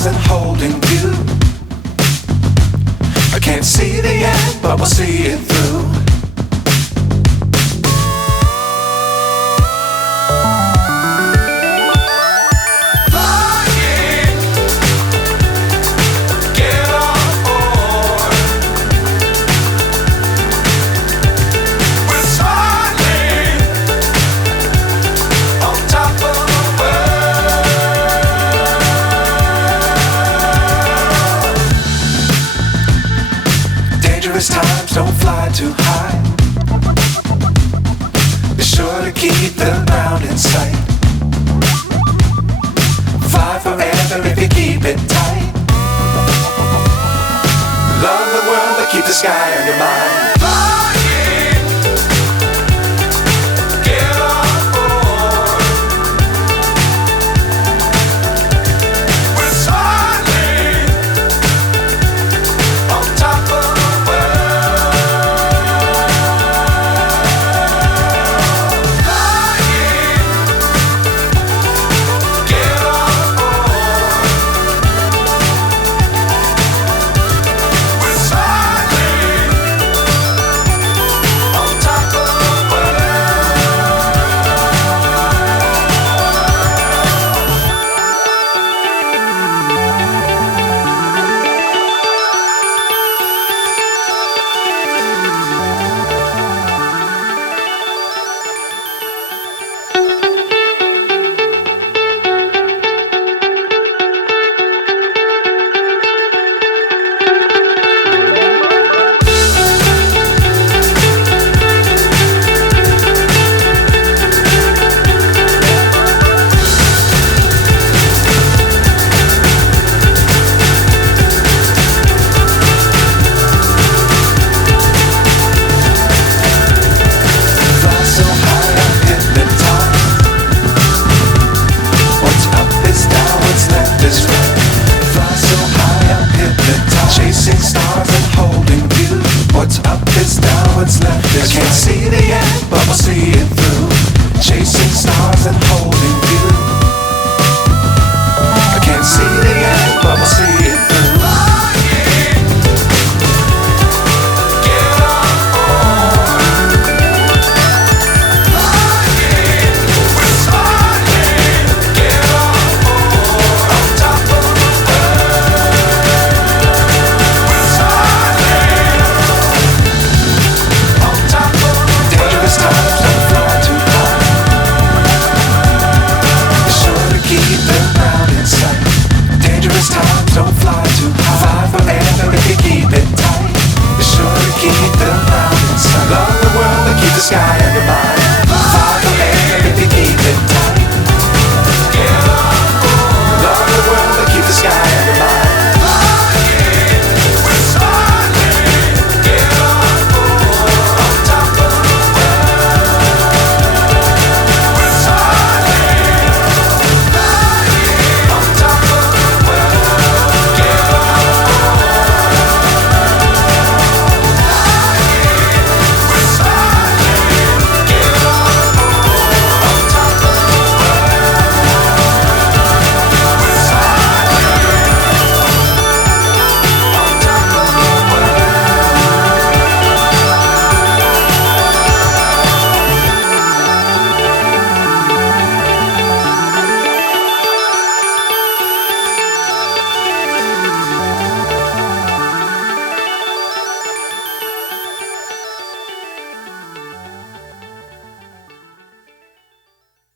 stars and holding you. I can't see the end, but we'll see it through. Times don't fly too high. Be sure to keep the ground in sight. Fly forever if you keep it tight. Love the world but keep the sky on your mind. Chasing stars and holding you. What's up is down, what's left is right. I can't see the end, but we'll see it through. Chasing stars and holding you. I can't see the end, but we'll see it through. Don't fly too high. Fly forever if you keep it tight. Be sure to keep the ground in sight. Love the world but keep the sky on your mind.